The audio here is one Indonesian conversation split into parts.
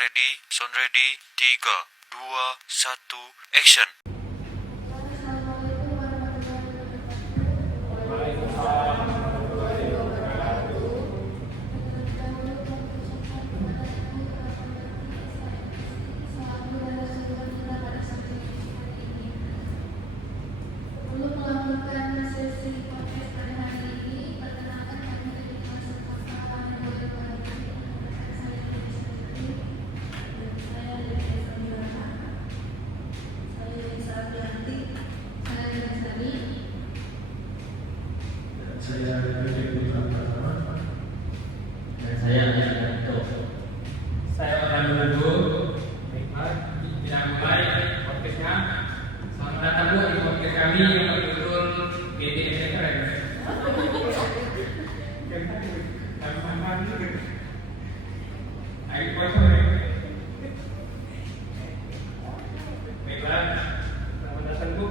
ready, sound ready, 3, 2, 1, action. Saya akan dulu. Baiklah, kita mulai podcastnya. Selamat datang Bu di podcast kami yang berjudul GT Reference. Ayo kosong ya. Baiklah, selamat datang Bu.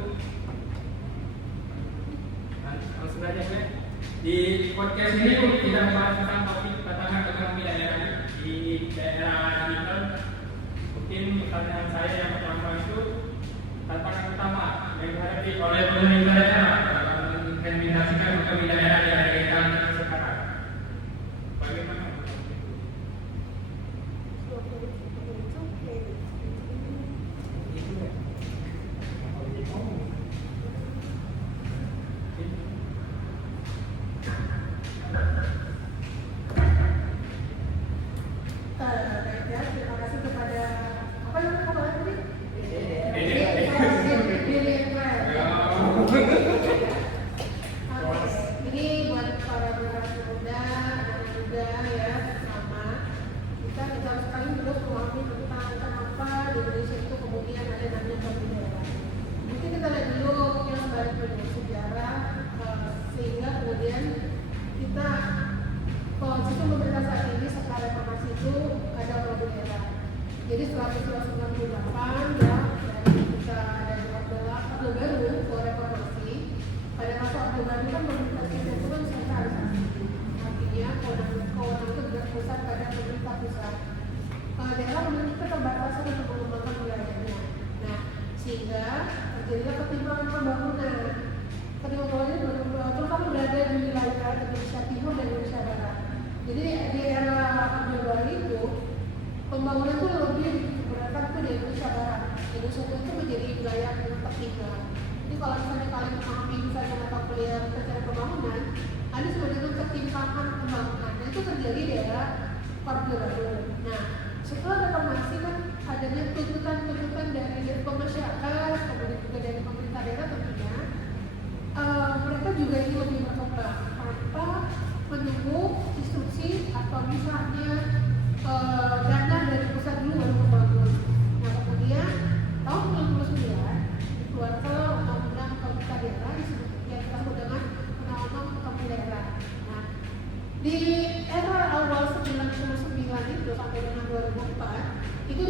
Langsung aja Bu. Di podcast ini kita membahas tentang topik tantangan ekonomi daerah di daerah digital. Mungkin pertanyaan saya yang pertama itu tantangan utama yang dihadapi oleh pemerintah daerah dalam mengimplementasikan ekonomi daerah di era digital sekarang. Bagaimana? Terima kasih kepada apa namanya kepala tadi? Ini buat para generasi muda, anak muda ya, sama kita harus sekali terus memahami tentang kenapa di Indonesia itu kemudian ada namanya daerah. Mungkin kita lihat dulu yang balik dulu sejarah sehingga kemudian kita sistem pemerintah saat ini setelah reformasi itu ada daerah. Jadi setelah 1998 ya dari kita ada orde baru ke reformasi, pada masa orde baru kan pemerintah itu kan sentralisasi. Artinya kewenangan itu berpusat pada pemerintah pusat. Daerah memiliki keterbatasan untuk mengembangkan wilayahnya. Nah, sehingga terjadilah ketimpangan pembangunan. Terutama berada di wilayah Indonesia Timur dan Indonesia Barat. Jadi di era orde baru itu pembangunan itu lebih berarti itu di Indonesia Barat. Indonesia itu menjadi wilayah yang tertinggal. Jadi kalau misalnya kalian memahami misalnya mata kuliah secara pembangunan, ada sebenarnya ketimpangan pembangunan. Nah itu terjadi di era orde baru. Nah setelah reformasi kan adanya tuntutan dari masyarakat, kemudian juga dari pemerintah daerah tentunya. Mereka juga ini lebih berkembang tanpa menunggu instruksi atau misalnya dana dari pusat dulu baru membangun. Nah kemudian tahun 1999 dikeluarkan undang-undang pemerintah daerah yang disebut dengan undang-undang pemerintah daerah. Nah di era awal 1999 itu sampai dengan 2004 itu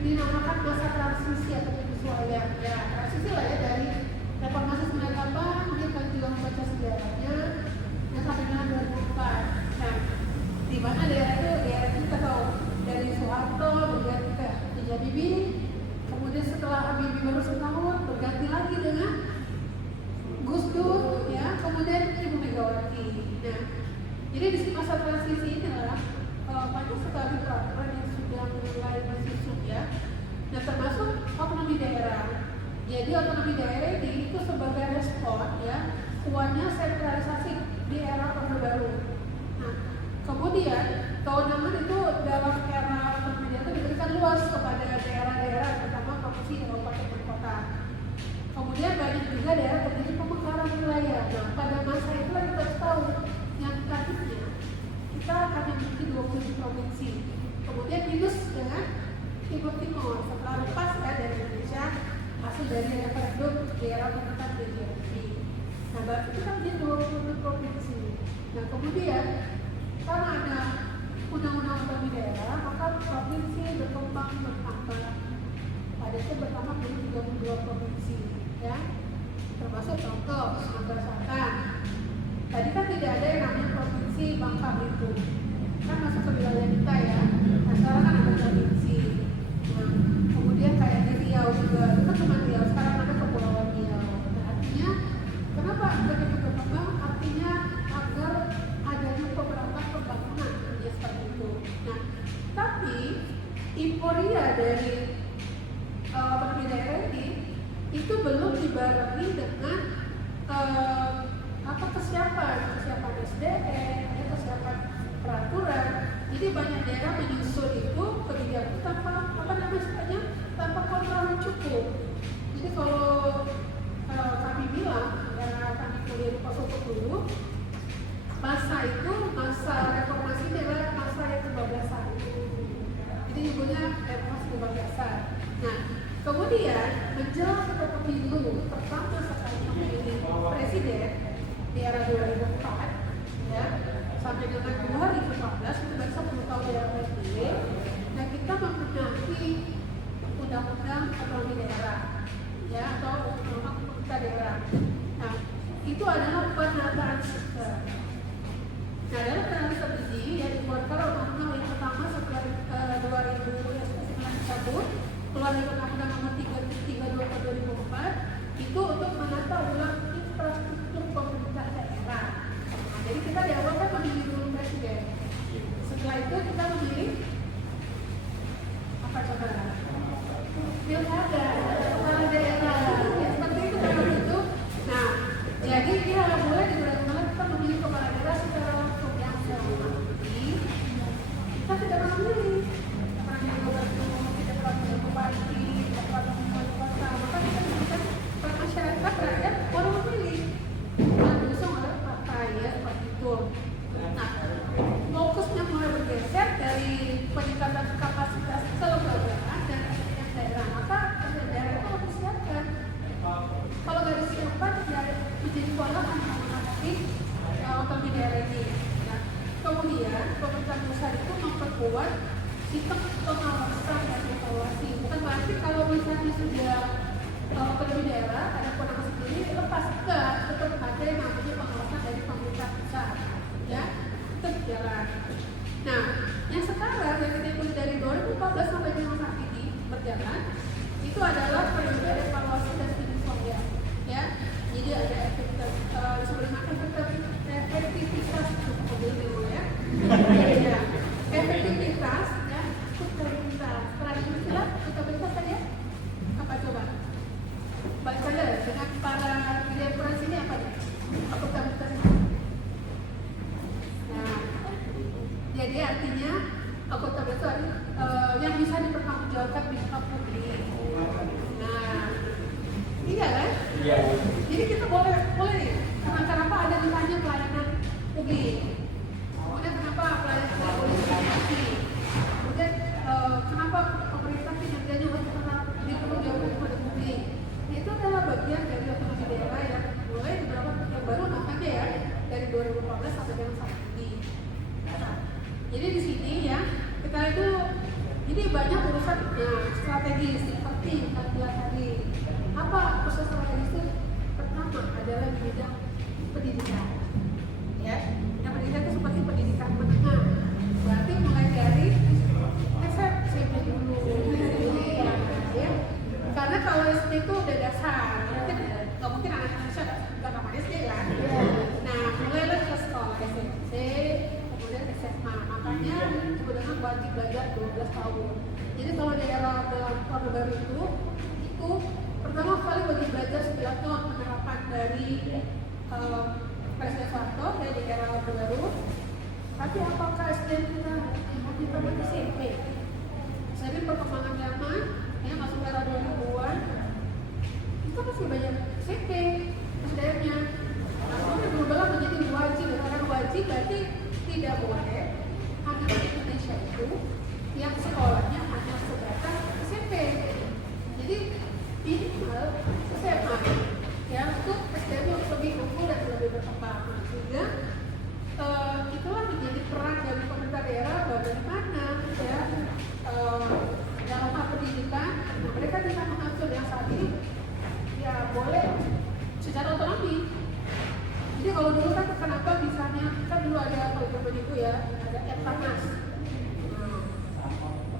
dinamakan masa transisi atau penyesuaian. Ya transisi lah ya dari reformasi 98 dia kan juga membaca sejarahnya dan sampai dengan 2004. Nah di mana daerah itu kita tahu dari Soeharto berganti ke Habibie, kemudian setelah Habibie baru setahun berganti lagi dengan Gus Dur, ya, kemudian Ibu Megawati. Nah, jadi di masa transisi ini adalah banyak sekali peraturan yang sudah mulai masuk ya. Nah, termasuk otonomi daerah. Jadi otonomi daerah ini itu sebagai respon ya kuatnya sentralisasi di era orde baru. Nah, kemudian kewenangan itu dalam era otonomi daerah itu diberikan luas kepada daerah-daerah, terutama provinsi, kabupaten, dan kota. Kemudian banyak juga daerah terjadi pemekaran wilayah. Nah, pada masa itulah kita harus tahu yang tadinya kita hanya memiliki 27 provinsi. Kemudian minus dengan Timur setelah lepas ya dari Indonesia hasil dari referendum di era pemerintahan BJP. Nah, berarti itu kan dia 20 provinsi. Nah, kemudian karena ada undang-undang otonomi daerah, maka provinsi berkembang bertambah. Pada itu bertambah menjadi 32 provinsi, ya. Termasuk contoh Sumatera Selatan. Tadi kan tidak ada yang namanya provinsi Bangka Belitung. Kan masuk ke wilayah kita ya. Nah, sekarang kan ada provinsi. euforia dari pemerintah daerah ini itu belum dibarengi dengan kesiapan SDM, kesiapan peraturan. Jadi banyak daerah menyusun itu kebijakan itu tanpa tanpa kontrol yang cukup. Jadi kalau kami bilang, karena kami kuliah di Poso dulu, masa reformasi ini adalah masa yang kebablasan. Jadi ibunya reformasi kebablasan. Nah, kemudian menjelang ke pemilu pertama sekali memilih presiden di era 2004, ya, sampai dengan 2014 itu baru 10 tahun daerah terpilih, dan kita membenahi undang-undang otonomi daerah, ya, atau undang-undang pemerintah daerah. Nah, itu adalah penataan sistem. Nah, dalam penataan sistem ini yang dikeluarkan undang-undang yang pertama setelah 2009 dicabut, keluar dari undang-undang nomor 32/2004 itu untuk menata ulang infrastruktur pemerintah daerah. Nah, jadi kita di awal kan memilih dulu presiden. Setelah itu kita memilih apa coba? Pilkada, kepala daerah. Ya, seperti itu kalau itu. Nah, jadi ini hal mulai di bulan kita memilih kepala daerah secara langsung yang seperti kita tidak pernah memilih. Bupati, wali kota, maka kita bisa masyarakat rakyat baru memilih dan diusung oleh partai, ya, seperti itu. Nah, fokusnya mulai bergeser dari peningkatan kapasitas kelembagaan dan SDM daerah. Maka SDM daerah itu harus disiapkan. Kalau nggak disiapkan, ya menjadi kewalahan menghadapi otonomi daerah ini. Nah, kemudian pemerintah pusat itu memperkuat sistem pengawasan dan evaluasi. Bukan berarti kalau misalnya sudah otonomi daerah ada pengawasan sendiri lepas, enggak, tetap ada yang namanya pengawasan dari pemerintah pusat, ya, tetap jalan. Nah, yang sekarang yang kita ikuti dari 2014 sampai dengan saat ini berjalan itu adalah periode evaluasi dan penyesuaian, ya. Jadi ada efektivitas efektivitas dulu ya. Ya, efektivitas. Akuntabilitas tadi ya? Apa coba? Baik saja dengan para direkturat ini apa ya? Akuntabilitas. Nah, jadi artinya akuntabilitas yang bisa dipertanggungjawabkan di muka publik. Nah, iya kan? Iya. Jadi kita boleh nih. Kenapa ada misalnya pelayanan publik? Kemudian kenapa pelayanan publik dibatasi? Kemudian kenapa pemerintah kinerjanya harus pernah dipertanggungjawabkan kepada publik? Itu adalah bagian dari otonomi daerah yang mulai beberapa yang baru namanya ya dari 2014 sampai dengan saat ini. Nah, jadi di sini ya kita itu ini banyak urusan strategis seperti kita bilang tadi. Apa urusan strategis itu? Pertama adalah di bidang pendidikan. Ya, yang pendidikan itu seperti pendidikan menengah. Berarti mulai dari SMP dulu, ya. Karena kalau SD itu udah dasar, nggak mungkin anak Indonesia nggak kamar SD kan. Nah, mulailah ke sekolah SMP, kemudian SMA. Makanya sebenarnya wajib belajar 12 tahun. Jadi kalau daerah dalam Orde Baru itu pertama kali wajib belajar 9 tahun penerapan dari Presiden Soeharto ya di era Orde Baru. Tapi apakah SDM kita di SMP? Jadi perkembangan zaman, ya masuk era 2000-an, itu masih banyak SMP SDM-nya. Nah, kemudian berubah menjadi wajib, karena wajib berarti tidak boleh anak Indonesia itu yang sekolahnya hanya sebatas SMP. Jadi minimal SMA, ya untuk SDM yang lebih unggul dan lebih berkembang. Sehingga itulah menjadi peran dari pemerintah daerah bagaimana ya dalam hal pendidikan mereka bisa mengatur yang saat ini ya boleh secara otonomi. Jadi kalau dulu kan kenapa misalnya kan dulu ada kalau zaman itu ya ada Eptanas,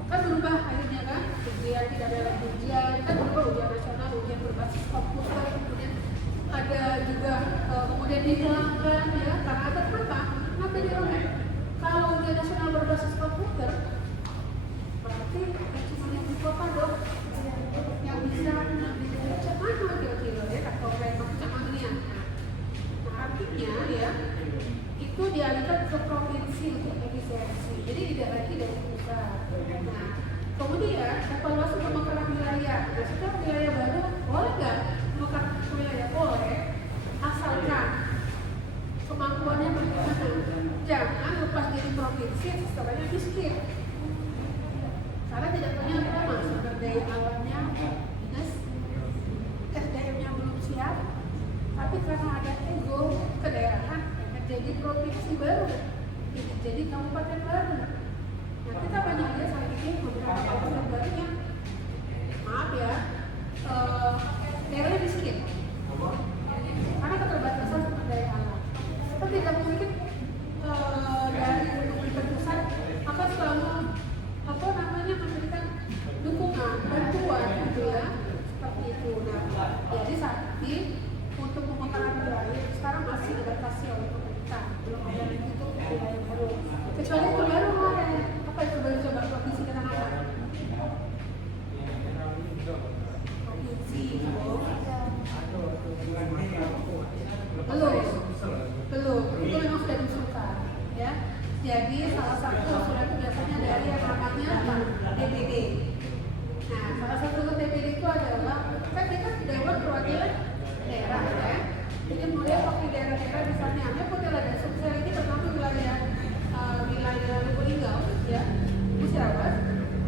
kan berubah akhirnya kan ujian tidak ada lagi ujian kan berubah ujian nasional ujian berbasis komputer kemudian ada juga kemudian dihilangkan ya karena ada kenapa dihilangkan kalau ujian nasional berbasis komputer berarti Jadi tidak lagi dari pusat. Nah, kemudian evaluasi pemekaran wilayah. Nah, setiap wilayah baru boleh nggak memekar wilayah? Boleh, asalkan kemampuannya bagaimana. Jangan lepas dari provinsi setelahnya miskin. Karena tidak punya apa sumber daya alamnya minus, SDM-nya belum siap, tapi karena ada ego kedaerahan jadi provinsi baru, jadi kabupaten baru. Nah, kita banyak lihat saat ini beberapa kabupaten baru yang maaf ya, daerahnya miskin karena keterbatasan sumber daya alam. Kita tidak mungkin dari pemerintah pusat akan selalu memberikan dukungan, bantuan gitu ya, seperti itu. Nah, jadi saat ini untuk pemekaran wilayah sekarang masih adaptasi oleh pemerintah, belum ada lagi itu wilayah baru. Kecuali itu baru kemarin, apa itu baru coba provinsi kita mana? Provinsi belum, itu memang sudah diusulkan, ya. Jadi salah satu usulan itu biasanya dari yang namanya DPD. Nah, salah satu DPD itu adalah kan kita Dewan Perwakilan Daerah ya. Jadi mulai waktu daerah-daerah misalnya Ambil ada Sumsel ini pertama wilayah Lubuk Linggau ya, Musyawarah,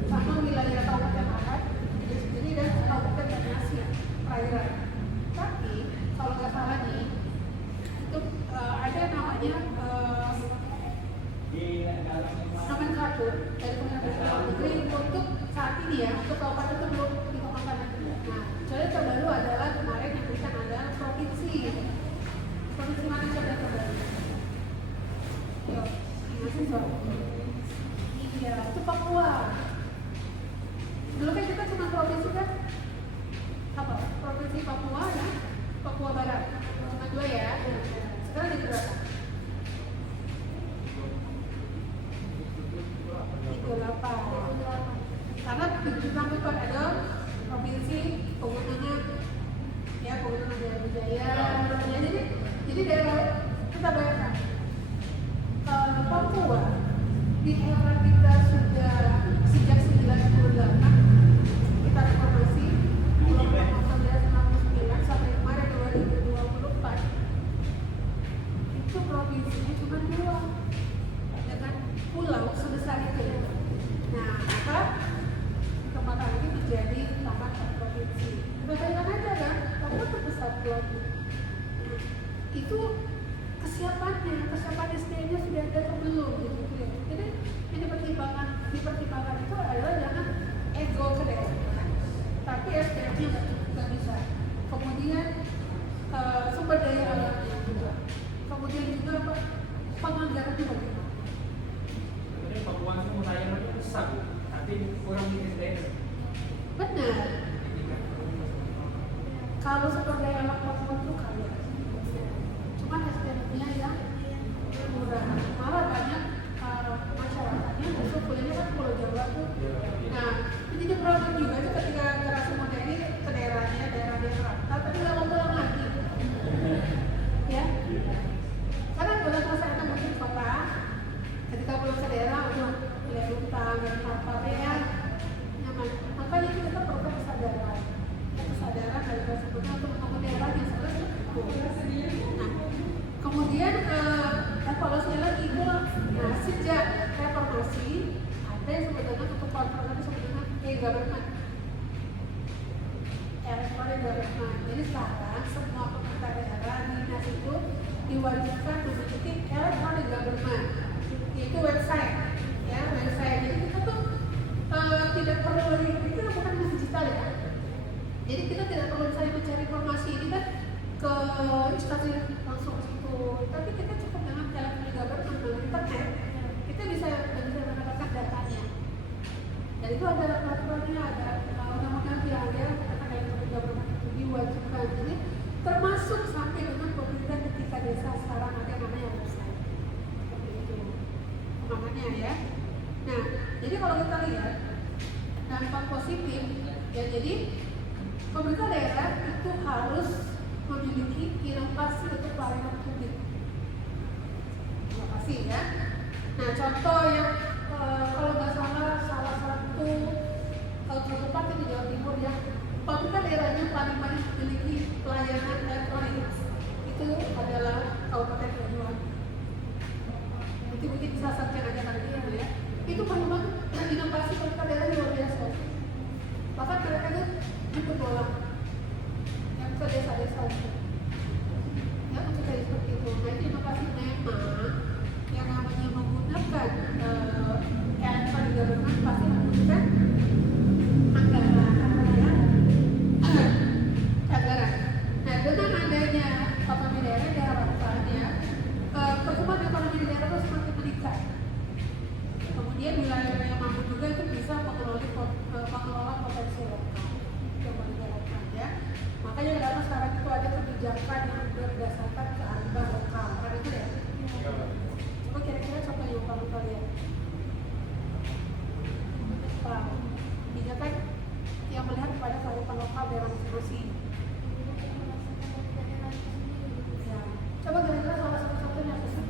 sama wilayah Kabupaten Ahad, jadi dan Kabupaten Banjarmasin perairan. Tapi kalau nggak salah nih itu ada namanya nomenklatur dari Kementerian Dalam Negeri untuk saat ini ya, untuk kabupaten itu belum dikembangkan. Nah, jadi terbaru adalah kemarin yang berikan adalah provinsi. Provinsi mana coba terbaru? Yo, masih soal. Iya, itu Papua. Dulu kan kita cuma provinsi kan? Apa? Provinsi Papua ya, Papua Barat. Cuma 2 ya. Sekarang jadi berapa? 38. Karena kita bukan ada provinsi pegunungan ya, pegunungan Jaya ya, jadi daerah kita bayangkan Papua di era kita sudah sejak 98 kita reformasi mulai 1969 sampai kemarin 2024 itu provinsinya cuma 2 dengan pulau sebesar itu. Nah, maka kemarin ini menjadi taman provinsi. Bayangkan aja kan, Papua terbesar pulau itu kesiapan SDM-nya sudah ada atau belum gitu ya. Jadi yang dipertimbangkan itu adalah jangan ego ke daerah, tapi SDM-nya nggak bisa. Kemudian sumber daya alamnya juga. Kemudian juga apa? Penganggaran juga gitu. Sebenarnya Papua itu mulainya besar, tapi kurang di SDM. Benar. Kalau sumber daya alam Papua itu kaya, cuma SDM-nya yang murah. Malah banyak masyarakatnya justru kuliahnya kan Pulau Jawa tuh. Nah, ini jadi problem juga tuh ketika generasi muda ini ke daerahnya, daerah rantau, tapi nggak mau pulang lagi. Ya, karena kalau masyarakat mungkin kota, ketika pulang ke daerah, udah lihat hutan dan apa ya, nyaman. Makanya kita perlu kesadaran dari sebetulnya untuk membangun daerah yang seperti itu. Nah, kemudian evaluasi lagi itu, nah sejak reformasi ada yang sebetulnya untuk kontrol itu sebetulnya e-government. Elektronik government. Jadi sekarang semua pemerintah daerah dinas itu diwajibkan memiliki elektronik government, yaitu website, ya website. Jadi kita tuh tidak perlu lagi, itu bukan digital ya. Jadi kita tidak perlu misalnya mencari informasi ini kan ke instansi langsung ke situ, tapi kita cukup dengan elektronik government melalui internet, kita bisa mendapatkan datanya. Dan itu ada peraturannya, ada undang-undang yang ada tentang elektronik government itu diwajibkan. Jadi termasuk sampai dengan pemerintah ketika desa sekarang ada namanya website. Seperti itu makanya ya. Nah, jadi kalau kita lihat dampak positif ya, jadi pemerintah daerah itu harus memiliki inovasi untuk pelayanan publik. Inovasi ya. Nah, contoh yang kalau nggak salah salah satu kabupaten di Jawa Timur ya, Papua daerahnya paling banyak memiliki pelayanan elektronik itu adalah Kabupaten Banyuwangi. Itu mungkin bisa saja aja kali ini ya. Itu memang inovasi mereka daerah luar biasa. Bahkan mereka itu ikut bola yang ke desa-desa itu. Ya untuk jadi seperti itu. Nah itu inovasi memang yang namanya menggunakan ENFA di government pasti menggunakan anggaran. Nah dengan adanya otonomi daerah diharapkan ya pertumbuhan ekonomi di daerah itu semakin meningkat. Kemudian wilayah yang mampu juga itu bisa mengelola potensi lokal yang diharapkan ya. Makanya kenapa sekarang itu ada kebijakan yang berdasarkan kearifan lokal. Kan itu ya. Coba kira-kira contoh yang lokal ya. Kebijakan yang melihat kepada kearifan lokal daerah masing-masing. Ya. Coba kira-kira salah satu contohnya apa sih?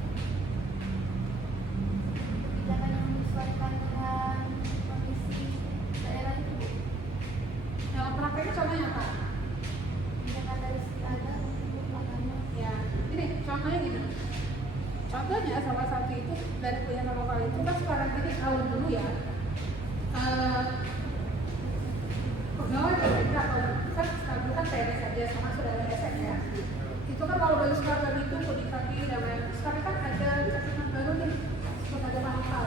Kebijakan yang menyesuaikan dengan kondisi daerah itu. Dalam prakteknya contohnya apa? Kebijakan dari segi ada untuk makanya. Ya, ini contohnya gini. Contohnya salah satu itu dari kebijakan lokal itu kan sekarang ini tahun dulu ya. Pegawai pemerintah kan sekarang kan PNS saja sama sudah ada ASN ya. Itu kan kalau baru sekarang itu kondisi dan lain. Sekarang kan ada catatan baru nih seperti ada mahal.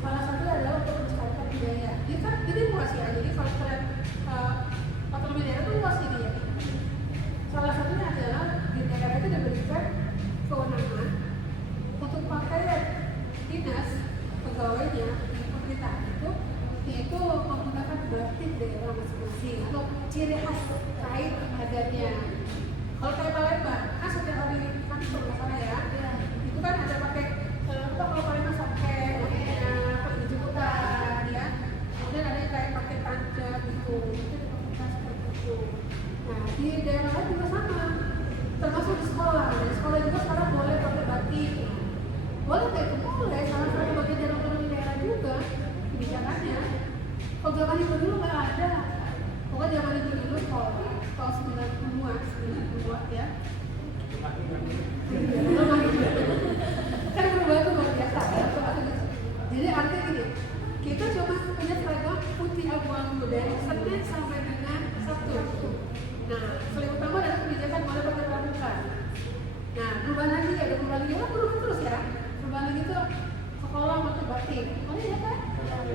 Salah satu adalah untuk melestarikan budaya. Ini kan ini luas ya. Jadi kalau kalian otonomi daerah itu luas ini ya. Salah satunya adalah di daerah itu diberikan kewenangan untuk pakai dinas pegawainya di pemerintahan itu yaitu menggunakan batik daerah masing-masing atau ciri khas kait adatnya. Kalau kayak Palembang, kan setiap hari kan kalau sana ya, itu kan ada pakai kalau Palembang pakai penjemputan ya, kemudian ada yang kayak pakai panjat gitu, itu dipakai seperti itu. Nah di daerah lain juga sama, termasuk di sekolah. Di sekolah juga sekarang boleh pakai batik. Boleh nggak itu boleh, salah satu bagian dari otonomi daerah juga kebijakannya. Kalau zaman itu dulu nggak ada. Pokoknya zaman itu dulu sekolah tahun 90-an ya. Kan berubah tuh luar biasa ya. Jadi artinya gini, kita cuma punya seragam putih abu-abu dari Senin sampai dengan Sabtu. Nah, selain utama ada kebijakan boleh pakai pramuka. Nah, berubah lagi ada berubah lagi, berubah terus ya. Berubah lagi tuh sekolah pakai batik. Oh iya kan?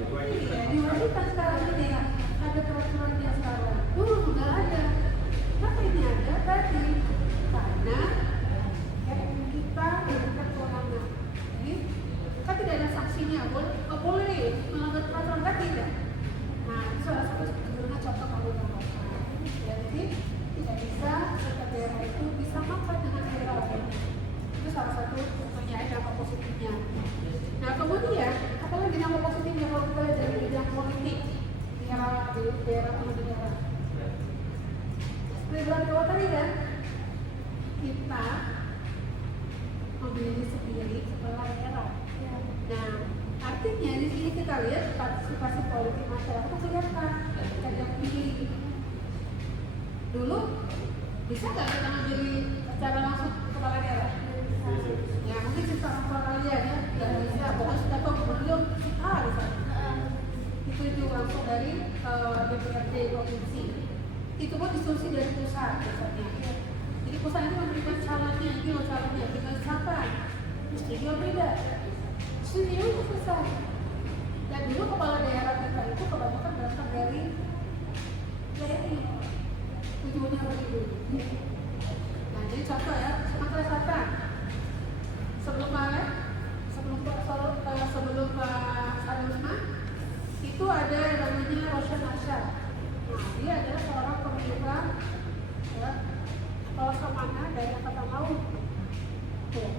Iya, diwajibkan sekarang ini ya. Ada peraturannya sekarang. Dulu nggak ada. Kenapa ini ada tadi? Karena kita memberikan kewenangan. Jadi kan tidak ada sanksinya. Boleh melanggar peraturan kan tidak. Nah, itu salah satu sebenarnya contoh kalau tambahkan. Ya, jadi tidak bisa setiap daerah itu bisa makan dengan daerah lain. Itu salah satu contohnya dampak positifnya. Nah, kemudian apalagi dampak positifnya kalau kita lihat dari bidang politik di daerah negara. Seperti bulan Jawa tadi kan, kita memilih sendiri kepala daerah. Nah, artinya di sini kita lihat partisipasi politik masyarakat itu kelihatan ada pilih. Dulu bisa nggak kita menjadi secara langsung kepala daerah? Ya mungkin sistem kalian ya, nggak bisa. Pokoknya sudah tahu gubernur harus itu langsung dari DPRD provinsi. Itu pun instruksi dari pusat biasanya. Jadi pusat itu memberikan calonnya, ini loh calonnya, dengan siapa? Mesti dia beda. Sini itu selesai. Dan dulu kepala daerah kita itu kebanyakan berasal dari TNI. Tujuannya begitu. Nah, jadi contoh ya, Sumatera Selatan. Sebelum Pak Salusma itu ada yang namanya Roshan Arsyad. Nah, dia adalah seorang perwira ya, kepala Samana dari Angkatan Laut. Tuh.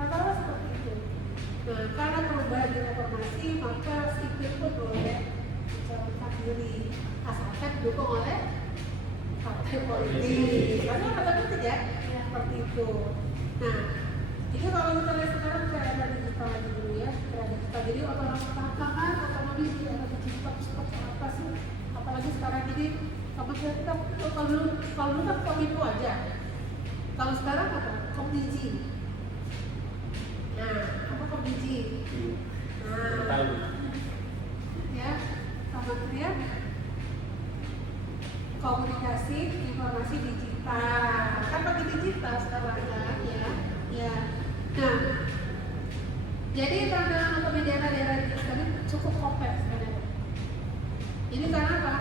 Katakanlah seperti itu. Nah, karena perubahan di reformasi, maka sipil pun boleh mencalonkan diri asalkan didukung oleh partai politik. Karena kata politik ya, seperti itu. Nah, Jadi kalau kita lihat sekarang ke era digital lagi dulu ya, era digital. Jadi tantangan otomatis di era digital seperti apa sih? Apalagi sekarang ini sama kita kalau dulu kan kominfo aja. Kalau sekarang apa? Komdigi. Nah, apa Komdigi? Nah, ya, Kementerian Komunikasi Informasi Digital. Kan pakai digital sekarang kan, ya. Nah, jadi tantangan untuk daerah-daerah ini cukup kompleks sebenarnya. Ini karena apa?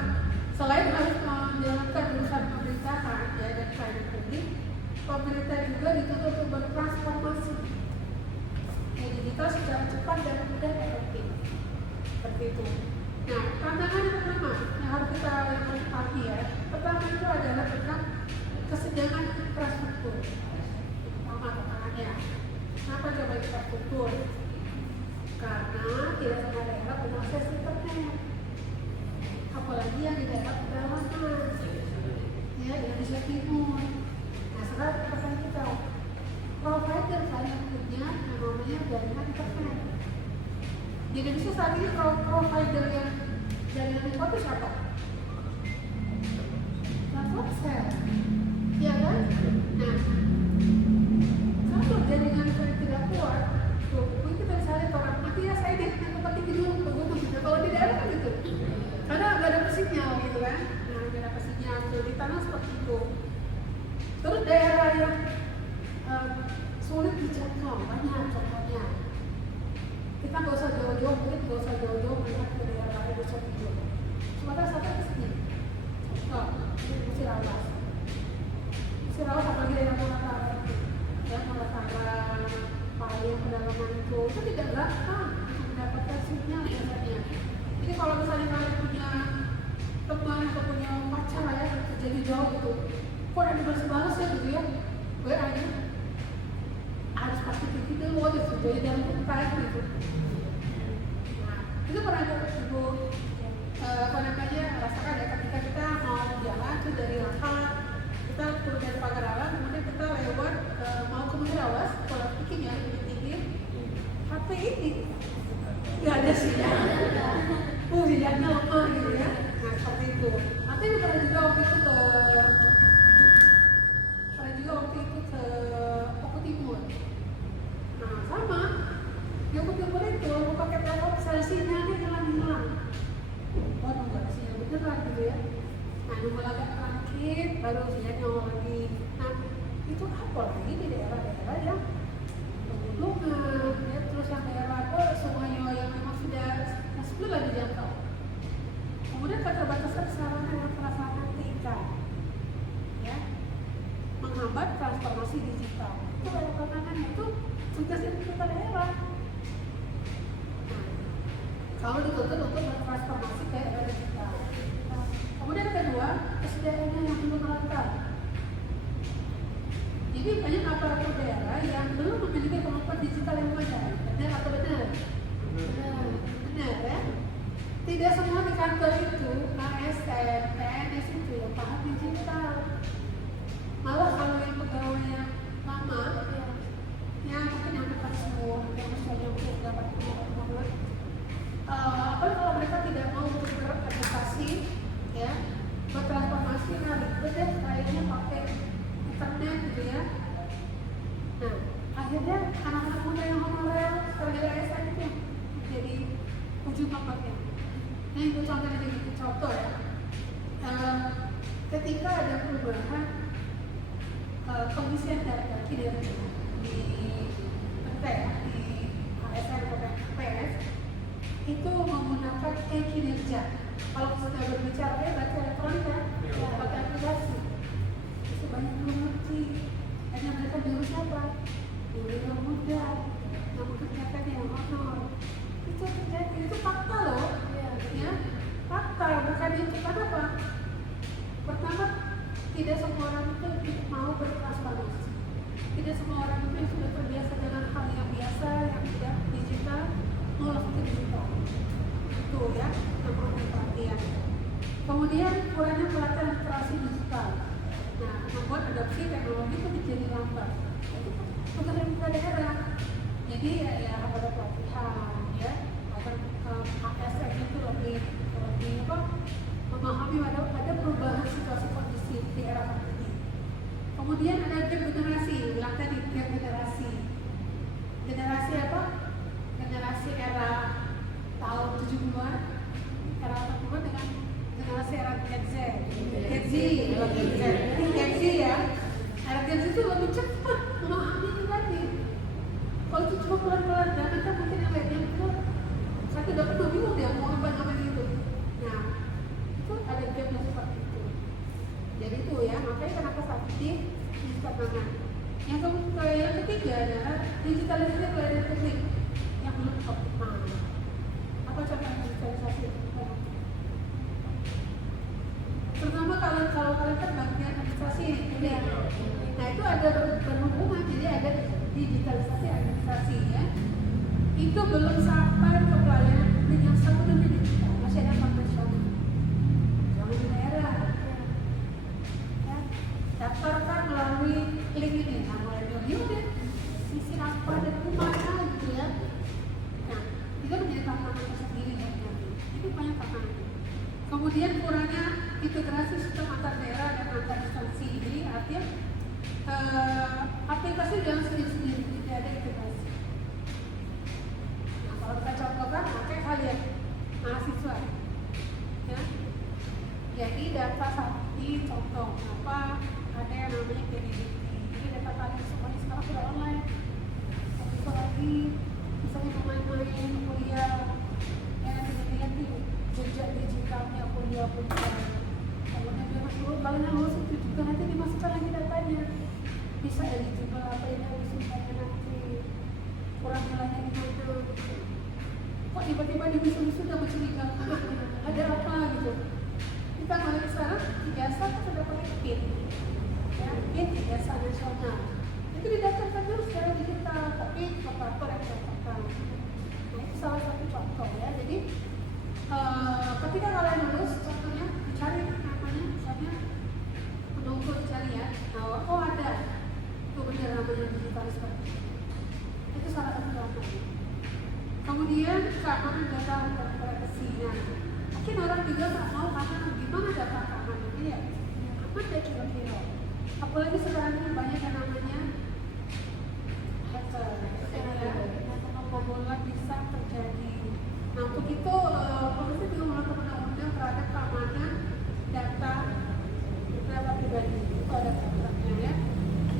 Selain harus menjalankan urusan pemerintahan ya dan pelayanan publik, pemerintah juga dituntut untuk bertransformasi ya, digital secara cepat dan mudah dan efektif. Seperti itu. Nah, tantangan yang pertama yang harus kita pahami ya, pertama itu adalah tentang kesenjangan infrastruktur. Pertama tantangannya. Kenapa coba infrastruktur? Karena tidak semua daerah punya akses internet. Apalagi yang di daerah pedalaman ya, Indonesia Timur. Nah, sekarang pesan kita provider kan yang punya namanya jaringan internet. Di Indonesia saat ini provider yang jaringan internet itu siapa? Telkomsel, ya kan? Nah, kalau jaringan internet tidak kuat, mungkin kita bisa lihat orang nanti ya saya di tempat ini dulu bagus. Nah, kalau di daerah kan gitu, karena nggak ada sinyal gitu kan, nah nggak ada sinyal di tanah seperti itu. Terus daerah yang sulit dijangkau banyak contohnya. Kita nggak usah jauh-jauh, melihat ke daerah Indonesia Timur. Sumatera Selatan ke sini. Contoh, Musirawas. Musirawas apalagi daerah Moratara itu, ya Moratara, Payung, pedalaman itu tidak gampang untuk mendapatkan sinyal biasanya. Jadi kalau misalnya kalian punya teman atau punya pacar ya terjadi jauh gitu, kok ada dibalas ya gitu ya, WA-nya harus pasti gitu dulu aja jadi dalam pertanyaan gitu. Nah, itu pernah ibu rasakan ya ketika kita mau jalan tuh dari Lahat, kita turun dari Pagarawan, kemudian kita lewat mau ke Musirawas, kalau pikir ya lebih tinggi, HP ini nggak ada sinyal. Sinyalnya lemah gitu ya. Nah seperti itu. Nanti pernah juga waktu itu ke Oku Timur. Nah sama, di Oku Timur itu mau pakai telepon sinyalnya hilang. Waduh nggak ada sinyal beneran gitu ya. Nah nunggu agak bangkit baru sinyalnya lagi. Nah itu apa lagi di daerah-daerah yang pegunungan ya, terus yang daerah semuanya yang memang sudah sudah dijangkau. Kemudian keterbatasan sarana dan prasarana TIK ya, menghambat transformasi digital. Itu ada tantangannya, itu tugas pemerintah daerah. Kalau dituntut untuk bertransformasi ke era digital. Kemudian yang kedua, kesediaannya yang belum merata. Jadi banyak aparatur daerah yang belum memiliki kemampuan digital yang memadai. Benar atau benar? Benar ya. Tidak semua di kantor itu, ASN, PNS itu yang paham digital. Malah kalau yang pegawai yang lama, yang mungkin yang dekat semua, yang misalnya mungkin dapat pengalaman, kalau mereka tidak mau beradaptasi, ya, bertransformasi, nah betul kayaknya pakai internet gitu ya. Nah, akhirnya anak-anak muda yang honorer sebagai ASN itu jadi ujung tombaknya. Nah, itu contoh ya. Ketika ada perubahan pengisian data kinerja di ASN atau PNS itu menggunakan e-kinerja. Kalau sudah berbicara berarti elektronik ya, pakai aplikasi. Itu banyak belum ngerti. Hanya mereka dulu siapa? Dulu yang muda, yang mengerjakan yang honor. Itu terjadi, itu fakta loh. Ya, fakta, bukan itu. Kenapa? Pertama, tidak semua orang itu mau bertransformasi. Tidak semua orang itu yang sudah terbiasa dengan hal yang biasa, yang tidak digital, mau langsung ke digital. Itu ya, yang perlu perhatian. Kemudian kurangnya pelatihan literasi digital. Nah, membuat adopsi teknologi itu menjadi lambat. itu tugas dari pemerintah daerah. Jadi ya ada pelatihan ya, agar ASN itu lebih apa, memahami ada perubahan situasi kondisi di era pandemi. Kemudian ada gap generasi, bilang tadi gap generasi. Generasi apa? Generasi era tahun 70-an, era 80-an dengan generasi era Gen Z. Gen Z, jadi Gen Z ya. Era Gen Z itu lebih cepat memahami ini tadi. Kalau itu cuma pelan-pelan, jangan kan mungkin yang lainnya itu satu dapat 2 minggu dia mau apa gitu. Nah, itu ada gapnya seperti itu. Jadi itu ya, makanya kenapa saat ini tantangan. Yang ketiga adalah digitalisasi pelayanan publik yang belum optimal. Apa contoh digitalisasi? Terutama kalau kalian kan bagian administrasi ini. Nah itu ada berhubungan, jadi ada digitalisasi administrasi ya. Itu belum sampai ke pelayanan publik yang sepenuhnya digital, masih ada konvensional. Jangan di daerah. Ya. Daftarkan melalui link ini, nah mulai dari deh sisi apa dan kemana gitu ya. Nah itu menjadi tantangan tersendiri ya. Itu banyak tantangan. Kemudian kurangnya integrasi sistem antar daerah dan antar instansi ini artinya aplikasi jangan sendiri-sendiri, tidak ada integrasi. Nah kalau kita contohkan, kayak kalian mahasiswa ya. Jadi data sakti contoh apa ada yang namanya KDDT. Jadi data kalian semuanya sekarang sudah online. Bisa lagi misalnya pemain-pemain kuliah yang dilihat di jejak digitalnya kuliah. Kemudian dia masuk kalian harus itu juga nanti dimasukkan lagi datanya. Bisa eligible apa yang harus disimpannya nanti, kurang nilainya di mana. Kok tiba-tiba di wisuda mencurigakan ada apa gitu. Kita mulai sekarang ijazah kan sudah pakai PIN, ya PIN ijazah nasional. Itu didaftarkan dulu secara digital, tapi operator yang mendaftarkan. Nah itu salah satu contoh ya. Jadi ketika kalian lulus, contohnya dicari namanya, misalnya menunggu dicari ya. Nah, oh ada, itu benar namanya digital seperti itu salah satu contohnya. Kemudian keamanan data dan privasi. Nah, mungkin orang juga nggak mau karena gimana data keamanan ini ya, aman deh kira-kira. Apalagi sekarang ini banyak yang namanya hacker, ya, pembobolan bisa terjadi. Nah untuk itu polisi juga melakukan undang-undang terhadap keamanan data pribadi. Itu ada peraturannya ya.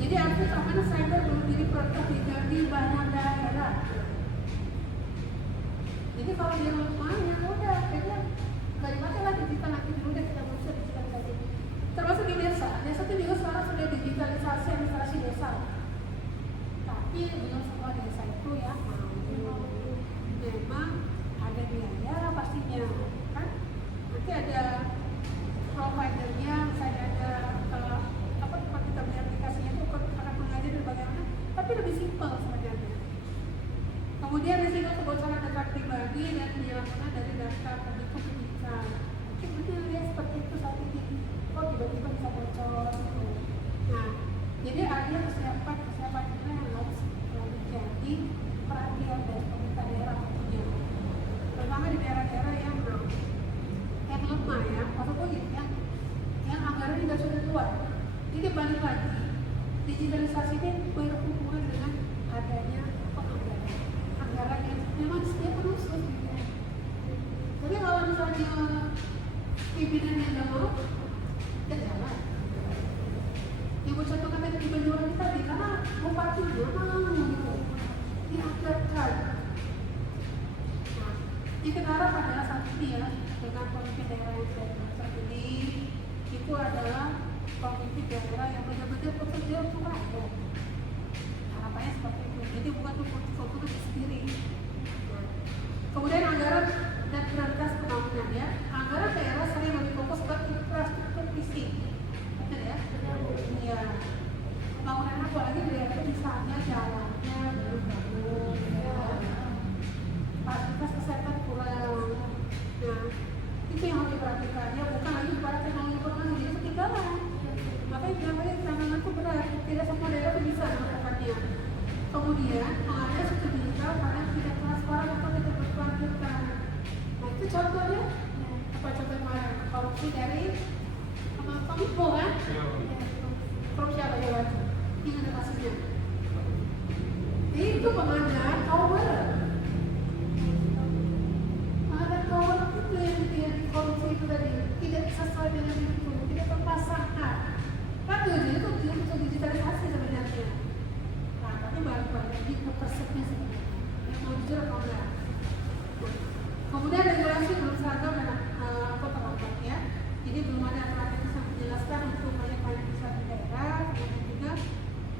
Jadi artinya keamanan cyber belum jadi prioritas di banyak daerah. Jadi kalau dia lemah ya udah, akhirnya nggak dipakai lah digital, nanti dulu deh kita berusaha digitalisasi. Termasuk di desa itu juga sekarang sudah digitalisasi administrasi desa. Tapi belum semua desa itu ya mau. Memang ada biaya pastinya kan, nanti ada providernya, misalnya ada apa tempat kita beli aplikasinya itu akan mengajar dan bagaimana, tapi lebih simpel sebenarnya. Kemudian risiko kebocoran data pribadi dan penyalahgunaan dari data publik pendidikan. Mungkin benar ya seperti itu saat ini, kok tiba-tiba bisa bocor gitu. Nah jadi ada kesiapan itu yang harus menjadi perhatian dari pemerintah daerah tentunya, terutama di daerah-daerah yang lemah ya, ataupun yang anggaran tidak sudah keluar. Jadi balik lagi, digitalisasi ini berhubungan dengan adanya anggaran yang memang setiap khusus gitu. Jadi kalau misalnya pimpinan yang nggak mau, ya jalan. Ibu contohkan tadi di Banyuwangi tadi, karena bupatinya mau gitu dianggarkan. Nah, kita harap adalah saat ini ya, dengan pemimpin daerah yang sudah terpilih, itu adalah pemimpin daerah yang benar-benar bekerja untuk rakyat. Harapannya seperti itu. Jadi bukan untuk foto sendiri. Nah, kemudian anggaran dan prioritas pembangunan ya. Anggaran daerah sering lebih fokus ke infrastruktur fisik. Benar ya? Iya. Pembangunan apalagi di daerah misalnya jalannya belum bagus, ya. Fasilitas kesehatan kurang. Nah, itu yang harus diperhatikan ya, bukan lagi pada teknologi informasi jadi ketinggalan. Makanya jangan tantangan itu berat. Tidak semua daerah bisa melakukan jalannya. Kemudian pengadaan sistem digital karena tidak transparan atau tidak berkelanjutan. Nah itu contohnya apa contoh kemarin korupsi dari Kominfo kan? Korupsi apa ya Wajib? Ini ada kasusnya. Itu pengadaan tower. Pengadaan tower itu yang korupsi itu tadi tidak sesuai dengan itu, tidak terpasangkan. Kan tujuannya itu untuk digitalisasi sebenarnya. Nah, tapi balik lagi ke persepsi sebenarnya. Yang mau jujur atau enggak. Kemudian regulasi belum seragam dan apa terlambat ya. Jadi belum ada aturan yang bisa menjelaskan untuk banyak-banyak pusat di daerah. Kemudian juga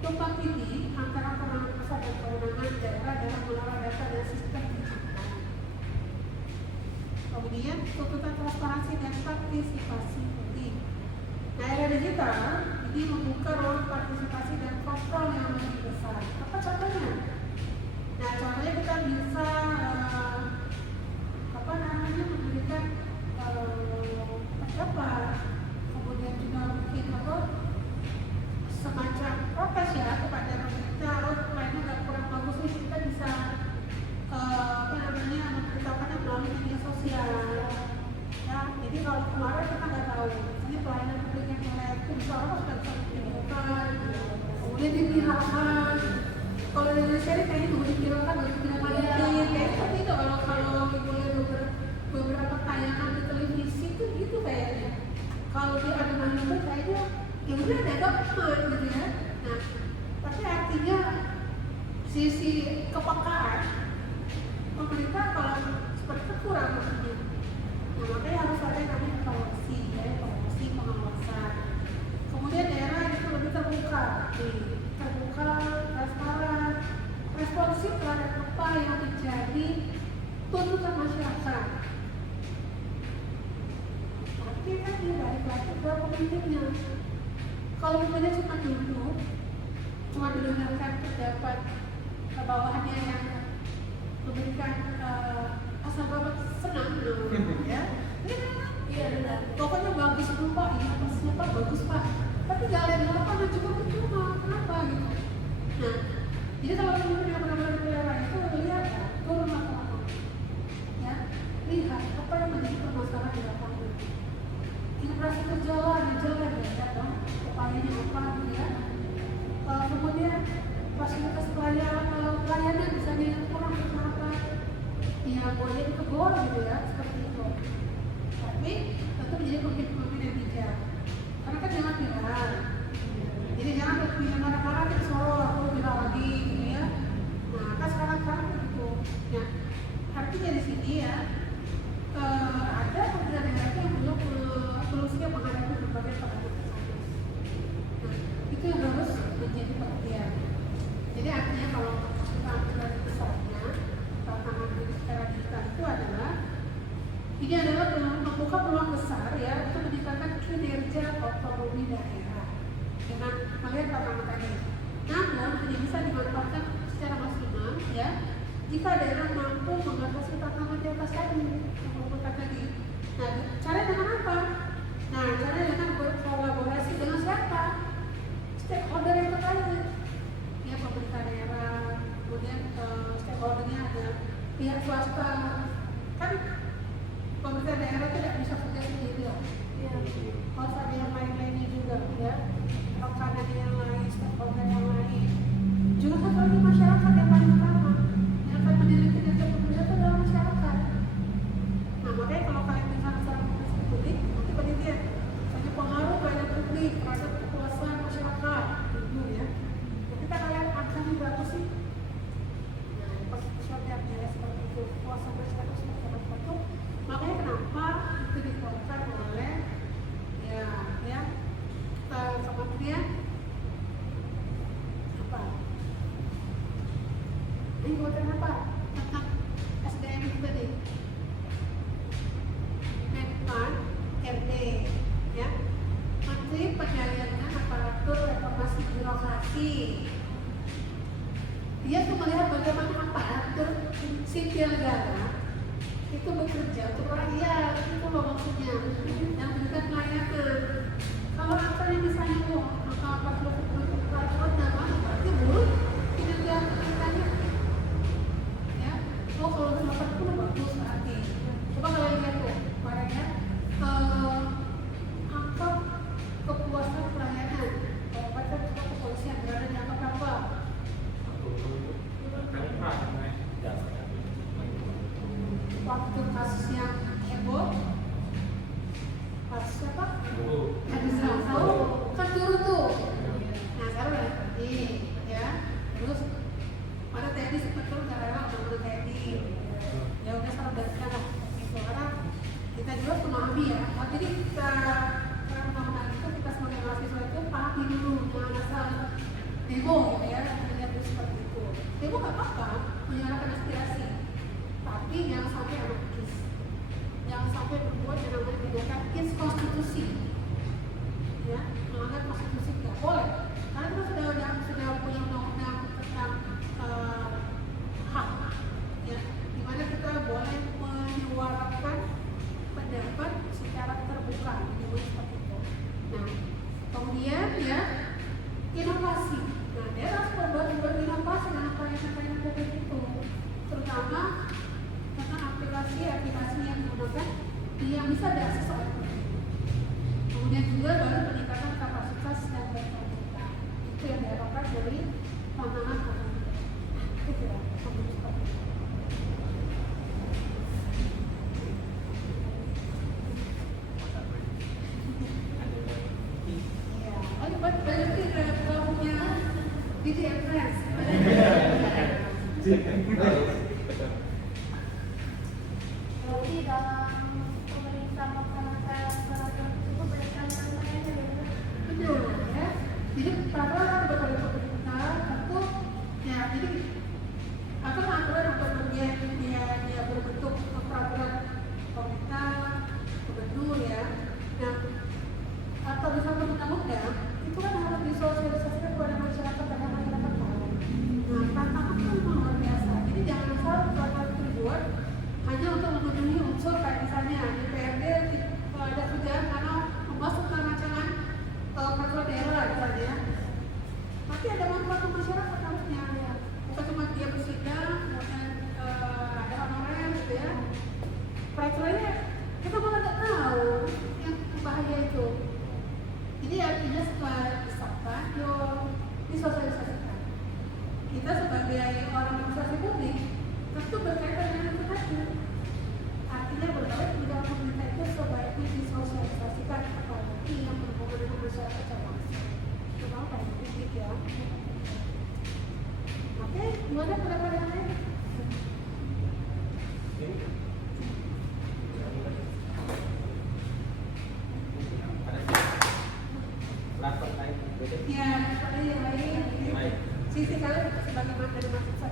tumpang tindih antara kewenangan pusat dan kewenangan daerah dalam mengelola data dan sistem digital. Kemudian tuntutan transparansi dan partisipasi publik. Nah, era digital ini membuka ruang partisipasi dan kontrol yang lebih besar. Apa contohnya? Nah, contohnya kita bisa memberikan pendapat, kemudian juga mungkin semacam protes ya kepada pemerintah, lainnya nggak kurang bagus nih, kita bisa memberitahukannya melalui media sosial. Ya, jadi kalau kemarin kita nggak tahu, misalnya pelayanan publik yang mulai itu bisa orang sudah bisa diviralkan, kemudian diviralkan. Kalau di Indonesia ini kayaknya nggak diviralkan, nggak diviralkan, kayak seperti itu kalau beberapa tayangan di televisi itu gitu kayaknya. Kalau dia ada manfaat kayaknya ya udah ada document gitu ya. Nah, tapi artinya sisi kepekaan pemerintah kalau seperti itu kurang maksudnya. Nah, makanya harus ada yang namanya evaluasi ya, evaluasi pengawasan. Kemudian daerah itu lebih terbuka, transparan, responsif terhadap apa yang menjadi tuntutan masyarakat. Tapi kan dia balik lagi ke pemimpinnya. Kalau pemimpinnya cuma mendengarkan pendapat bawahannya yang memberikan asal bapak senang ya. Iya benar. Pokoknya bagus dulu Pak, iya pastinya Pak bagus Pak. Tapi jalan lapangan juga percuma, kenapa gitu? Nah, jadi kalau pemimpin yang benar-benar daerah itu lihat turun lapangan, ya lihat apa yang menjadi permasalahan di lapangan. Infrastruktur jalan ya dong, upayanya apa gitu ya. Kemudian fasilitas pelayanan misalnya yang kurang masyarakat, ya boleh ditegur gitu ya, seperti itu. Tapi tentu menjadi pemimpin yang bijak, karena kan jangan viral. Jadi jangan lebih marah-marah di Solo atau viral lagi gitu ya. Nah kan sekarang begitu. Nah artinya di sini ya ada pemerintah daerah yang belum siap menghadapi berbagai tantangan tersebut. Nah itu yang harus menjadi perhatian. Jadi artinya kalau kita ambil besarnya tantangan secara digital itu adalah ini adalah membuka peluang besar ya untuk meningkatkan kinerja otonomi daerah dengan melihat tantangan tadi. Namun tidak bisa dimanfaatkan secara maksimal ya jika daerah mampu mengatasi tantangan di atas tadi yang merupakan tadi. Nah, caranya dengan apa? Nah, caranya dengan berkolaborasi dengan siapa? Stakeholder yang terkait. Ya, pemerintah daerah, kemudian stakeholdernya ada pihak swasta. Kan pemerintah daerah tidak bisa kerja sendiri ya. Harus ada yang lain-lainnya juga ya. Rekan ada yang lain, stakeholder yang lain. Juga kan di masyarakat yang paling utama. Yang akan menilai kinerja pemerintah itu adalah masyarakat. Nah, makanya kalau kalian misalnya secara publik, nanti penelitian, misalnya pengaruh pada publik terhadap kekuasaan masyarakat, itu ya. Jadi kan kalian angkanya berapa sih? Nah, persentasenya seperti itu, kekuasaan masyarakat seperti itu. Makanya kenapa itu dikeluarkan oleh kementerian apa? Ini kementerian apa? Tentang SDM itu tadi. Menpan RD ya. Menteri Perdagangan Aparatur Reformasi Birokrasi. Dia tuh melihat bagaimana aparatur sipil negara itu bekerja untuk rakyat, itu loh maksudnya yang memberikan pelayanan. Kalau angkanya misalnya angka 40% berarti buruk Habis sahur kan turun tuh. Nah sekarang udah Teddy ya. Terus pada Teddy sempat turun nggak rela sama Teddy. Ya udah sekarang gantian lah. Gitu karena kita juga harus memahami ya. Nah, jadi kita pemahaman itu kita sebagai mahasiswa itu pahami dulu jangan asal demo gitu ya. Melihat dulu seperti itu. Demo nggak apa-apa menyuarakan aspirasi, tapi jangan sampai anarkis. Jangan sampai berbuat yang namanya tindakan konstitusi. Ya, melanggar konstitusi tidak boleh. Karena kita sudah punya undang-undang tentang hak, ya, di mana kita boleh menyuarakan pendapat secara terbuka, seperti itu. Nah, kemudian ya inovasi. Nah, dia harus berinovasi dengan upaya-upaya publik itu, terutama tentang aplikasi yang menggunakan yang bisa diakses oleh publik. Kemudian juga baru peningkatan kapasitas dan berkelanjutan. Itu yang diharapkan dari pandangan pemerintah. Itu ya, seperti itu. Ya, berarti kalau punya DJ Friends. Berarti dalam pemerintah melaksanakan peraturan tersebut berdasarkan tantangannya Betul ya. Jadi peraturan dari pemerintah tentu ya jadi akan aturan yang kemudian dia berbentuk peraturan pemerintah, gubernur ya. Nah atau misalnya undang-undang itu kan harus disosialisasikan kepada masyarakat dan masyarakat tahu. Nah tantangan itu memang luar biasa. Jadi jangan asal peraturan itu dibuat hanya untuk memenuhi unsur kayak misalnya DPRD ada kerjaan karena memasukkan rancangan peraturan daerah misalnya. Tapi ada manfaat untuk masyarakat harusnya ya. Bukan cuma dia bersidang, kemudian ada honorer gitu ya. Peraturannya kita malah nggak tahu yang bahaya itu. Jadi artinya setelah disahkan, disosialisasikan. Kita sebagai orang administrasi publik tentu berkaitan dengan itu tadi. Artinya berbagai kebijakan pemerintah itu sebaiknya disosialisasikan apalagi yang berhubungan dengan masyarakat secara langsung. Terutama pada publik ya. Oke, gimana pendapat yang lain? Ya, ada yang lain. Sisi kalian sebagai dari mahasiswa.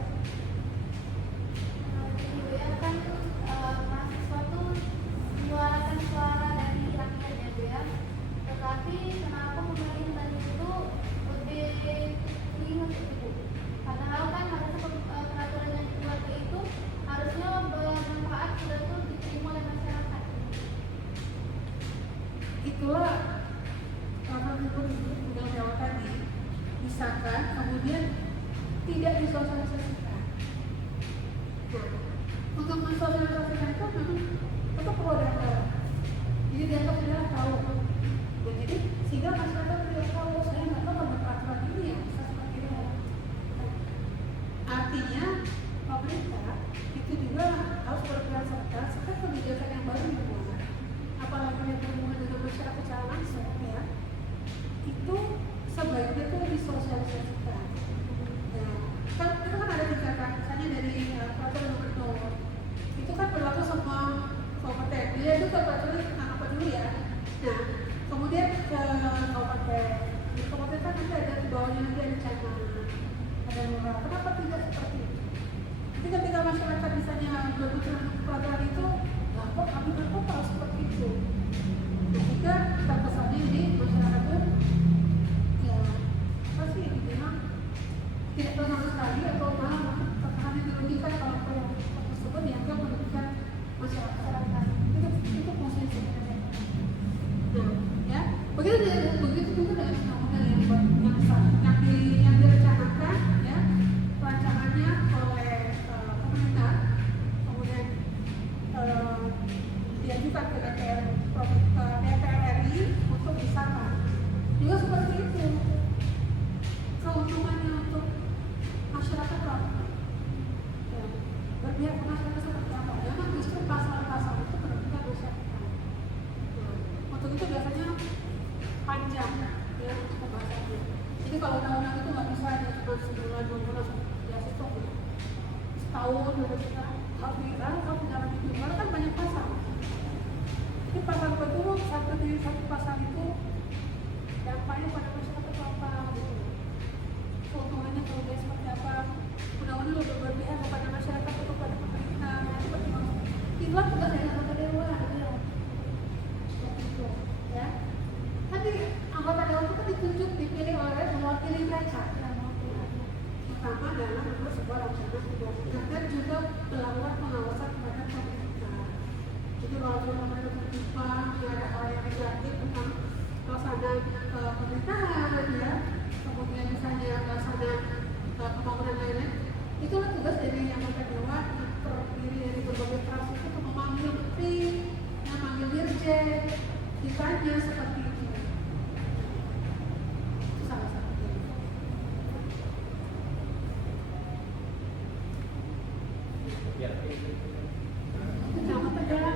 ya kan mahasiswa tuh menyuarakan suara dari rakyatnya Bu ya. Tetapi kenapa pemerintah itu lebih ingin itu? Padahal kan harusnya peraturan yang dibuat itu harusnya bermanfaat sudah tuh diterima oleh masyarakat. Itulah peraturan itu undang Jawa tadi disahkan kemudian tidak disosialisasikan. Nah, untuk mensosialisasikan itu memang tetap perlu ada cara. Jadi dianggap adalah tahu. Nah, jadi sehingga masyarakat tidak tahu saya nggak tahu ada peraturan ini yang bisa seperti itu. Artinya pemerintah itu juga harus berperan serta setiap kebijakan yang baru dibuat, apalagi yang berhubungan dengan masyarakat secara langsung ya, itu sebaiknya itu disosialisasikan. Nah, kan itu kan ada tingkatan, misalnya dari peraturan gubernur itu kan berlaku semua kabupaten. Dia itu peraturan tentang apa dulu ya. Nah, kemudian ke kabupaten. Di kabupaten kan nanti ada di bawahnya nanti ada camat, ada lurah. Kenapa tidak seperti itu? Jadi ketika masyarakat misalnya berbicara peraturan itu, lah kok kami berkata harus seperti itu. Nah, jika terkesannya di masyarakat itu ya apa sih memang tidak tahu sama sekali atau malah terkesannya dirugikan kalau yang tersebut dianggap merugikan masyarakat. Itu fungsi sebenarnya. Nah, ya begitu juga dengan undang-undang yang direncanakan ya rancangannya oleh pemerintah kemudian diajukan ke DPR itu biasanya panjang ya pembahasannya. Jadi kalau undang-undang itu nggak bisa hanya cuma sebulan 2 bulan ya stop ya. Setahun udah kita harus menjalani itu karena kan banyak pasal. Jadi pasal kedua satu pasal itu dampaknya pada masyarakat itu apa gitu. Keuntungannya kalau dia seperti apa. Undang-undang lebih berpihak kepada masyarakat atau kepada pemerintah seperti itu. Itulah tugas dari anggota dewan ya. Seperti itu ya. Tapi anggota dewan itu kan ditunjuk dipilih oleh mewakili mereka. Pertama adalah membuat sebuah rancangan undang-undang dan juga melakukan pengawasan kepada pemerintah. Jadi kalau pemerintah menyimpang, ada hal yang negatif tentang pelaksanaan pemerintahan, ya, kemudian misalnya pelaksanaan pembangunan lain-lain, itulah tugas dari anggota dewan yang terdiri dari berbagai fraksi itu memanggil menteri, memanggil dirjen, ditanya seperti itu. Itu salah satunya. Biar Itu sama tegak.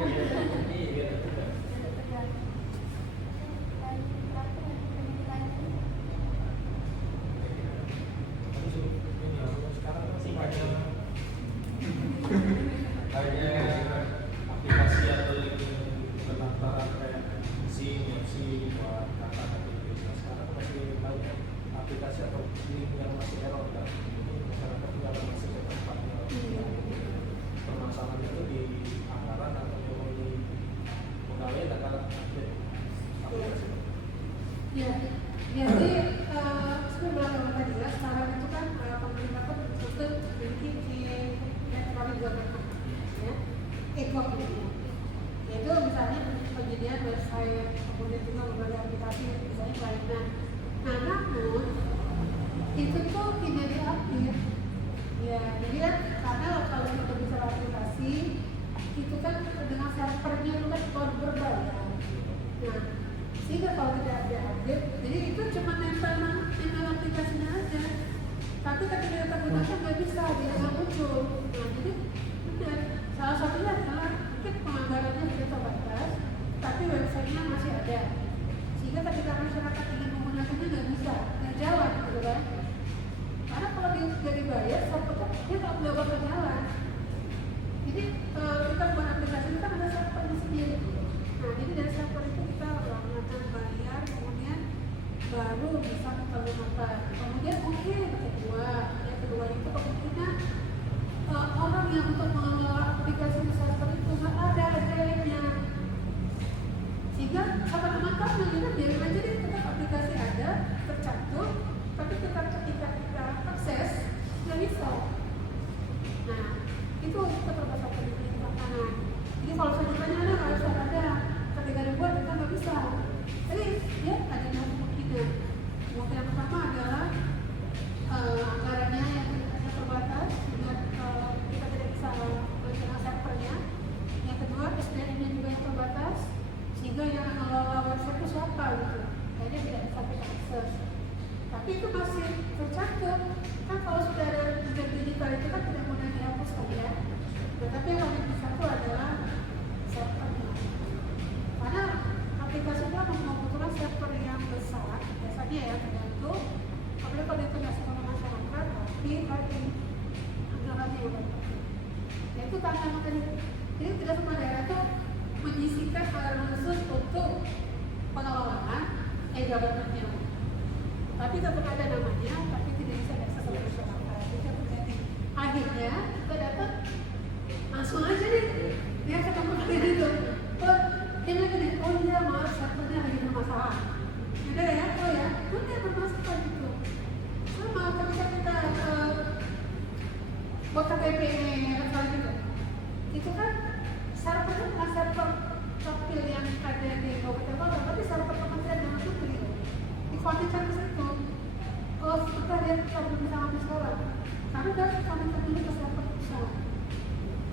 sekarang masih kayak aplikasi atau pendaftaran kayak SIM buat kata-kata itu. Sekarang masih banyak aplikasi atau link yang masih error kan. Masyarakat juga masih tempat permasalahan itu di anggaran atau di pegawai antara aplikasi. Ya, jadi sebenarnya tadi ya, sekarang itu kan pemerintah pun betul memiliki elektronik government, ya, e-gov gitu. Yaitu misalnya penyediaan website, kemudian juga berbagai aplikasi, misalnya lainnya. Nah, namun itu tuh tidak diupdate. Ya, jadi kan karena kalau kita bicara aplikasi, itu kan dengan servernya itu kan berbayar. Nah, sehingga kalau tidak ada update, jadi itu cuma nempel aplikasinya aja. Tapi ketika kita gunakan nggak bisa, dia nggak muncul. Nah, jadi benar. Salah satunya adalah mungkin penganggarannya sudah terbatas, tapi websitenya masih ada. Sehingga ketika masyarakat ingin menggunakannya nggak bisa, nggak jalan gitu kan. Karena kalau dia sudah dibayar, servernya dia nggak bakal jalan. Jadi kita buat aplikasi itu kan ada servernya sendiri. Nah, jadi dari server itu kita melakukan bayar, kemudian baru bisa kita gunakan. Kemudian mungkin yang kedua itu kemungkinan orang yang untuk mengelola aplikasi di server itu nggak ada SDM-nya. Sehingga sama-sama kami kita biarin aja deh, tetap aplikasi ada, tercantum, tapi ketika kita akses nggak bisa. Nah, itu keterbatasan di makanan. Jadi kalau saya ditanya nggak harus ada, ketika dibuat kita nggak bisa. Jadi ya ada yang kemungkinan. Kemungkinan pertama adalah anggarannya yang terbatas, sehingga kita tidak bisa mengenal servernya. Yang kedua SDM-nya juga yang terbatas, sehingga yang mengelola website itu siapa gitu. Kayaknya tidak bisa kita akses. Tapi itu masih tercantum. Kan kalau sudah ada jejak digital itu kan tidak mudah dihapuskan ya. Tetapi yang paling besar itu adalah servernya. Karena aplikasinya membutuhkan server yang besar, biasanya ya tergantung. Apalagi kalau itu nggak sama masyarakat, tapi ada anggarannya yang berpenting. Ya itu tantangan tadi. Jadi tidak semua daerah itu menyisihkan anggaran khusus untuk pengelolaan e-government-nya. Tapi tetap ada namanya, tapi tidak bisa diakses oleh masyarakat. Jadi apa terjadi? Akhirnya kita dapat langsung aja nih, dia ketemu kalian itu. Oh, dia bilang gini, oh iya maaf servernya lagi bermasalah. Yaudah ya, oh ya, udah bermasalah gitu. Sama ketika kita buat KTP rekam gitu, itu kan servernya bukan server capil yang ada di kabupaten kota, tapi server kementerian dalam negeri. Dikonekkan ke situ. Oh, kita lihat kita belum bisa ngambil sekarang. Karena dari konekkan dulu ke server besar.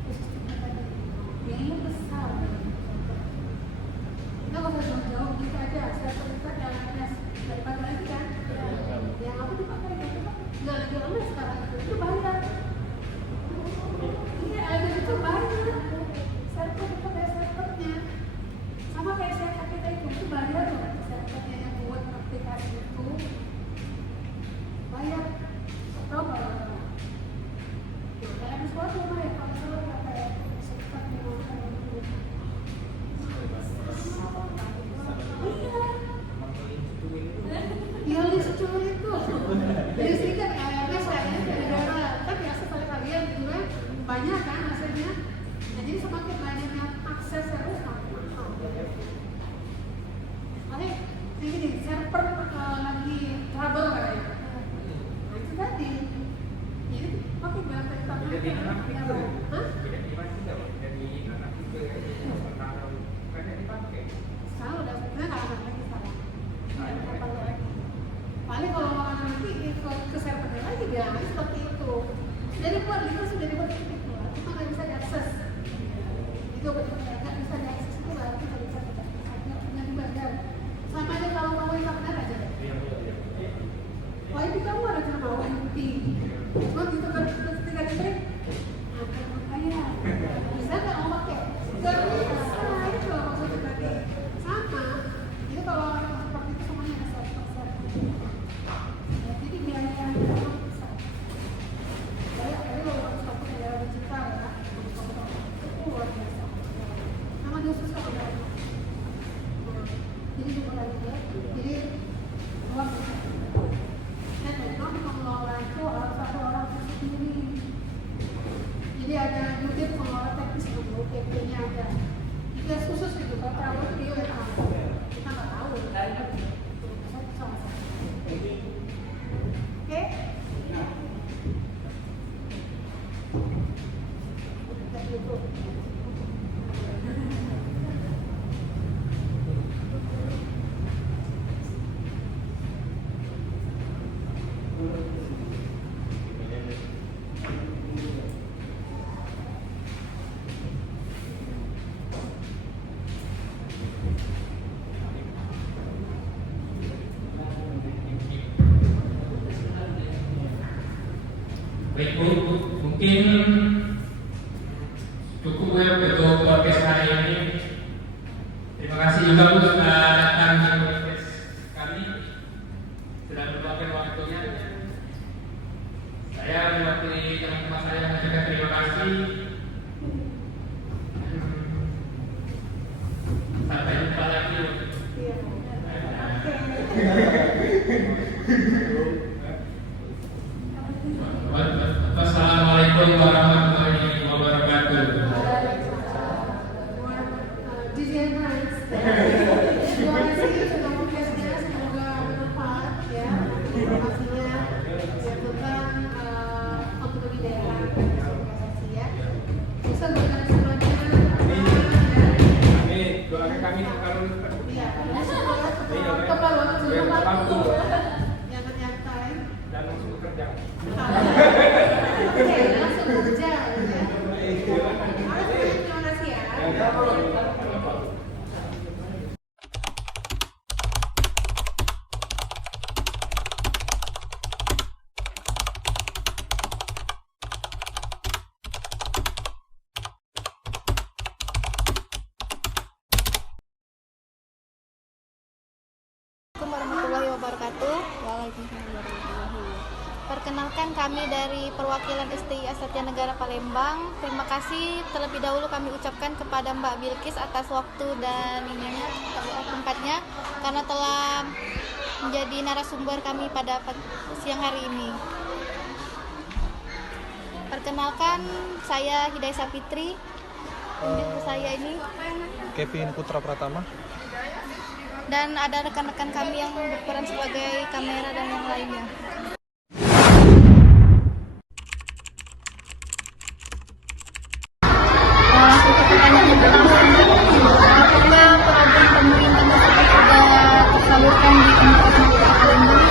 Sistemnya tadi, biayanya besar. Kita nggak usah jauh-jauh, kita aja server kita yang NS daripada lagi kan. Yang apa dipakai gitu kan? Nggak lagi oleh sekarang itu bayar. Iya, ada itu bayar. Server itu kayak servernya. Sama kayak saya pakai itu bayar. jadi anak itu. Hah? Tidak dipakai tidak jadi anak itu sementara kan dipakai. Sekarang udah sebenarnya nggak akan lagi sekarang. Nggak perlu lagi. Paling kalau nanti kesehatannya lagi biasanya seperti itu. Jadi buat itu sudah dibuat seperti itu, cuma nggak bisa diakses. Itu benar-benar nggak bisa diakses itu berarti nggak bisa punya di badan. Sama aja kalau mau yang benar aja. Wah itu kamu ada nama Wahyuti. Cuma gitu kan ketika diberi akan makanya bisa nggak mau pakai? Nggak bisa. Itu loh maksudnya tadi sama. Itu kalau orang seperti itu semuanya ada 100%. Ya, jadi biaya yang besar. Saya tadi kalau harus pakai biaya digital ya, itu luar biasa. Sama dia susah udah. Jadi bukan lagi. Jadi luar biasa. Dan memang pengelola itu harus ada orang tersendiri. Jadi ada unit pengelola teknis dulu, PP-nya ada. Itu khusus gitu, Pak Prabowo dia yang tahu. Kita nggak tahu. Oke? Baik Bu, mungkin cukup ya untuk podcast hari ini. Terima kasih juga Bu sudah datang di podcast kami, sudah meluangkan waktunya. Saya mewakili teman-teman saya mengucapkan terima kasih. Sampai jumpa lagi. Iya. Wassalamualaikum warahmatullahi wabarakatuh. Terima kasih sudah podcastnya, semoga bermanfaat ya informasinya ya tentang otonomi daerah organisasi ya. Bisa berjalan semuanya Amin. Doakan kami kalau ya tepat waktu jangan nyantai dan langsung bekerja. oke langsung kerja ya. Terima kasih ya. Assalamualaikum warahmatullahi wabarakatuh. Waalaikumsalam warahmatullahi wabarakatuh. Perkenalkan kami dari perwakilan STI Satya Negara Palembang. Terima kasih terlebih dahulu kami ucapkan kepada Mbak Bilkis atas waktu dan tempatnya karena telah menjadi narasumber kami pada siang hari ini. Perkenalkan saya Hidayah Sapitri. Saya ini Kevin Putra Pratama. dan ada rekan-rekan kami yang berperan sebagai kamera dan yang lainnya. Langsung ke pertanyaan yang pertama, apakah program pemerintah masyarakat sudah tersalurkan di Universitas Palembang?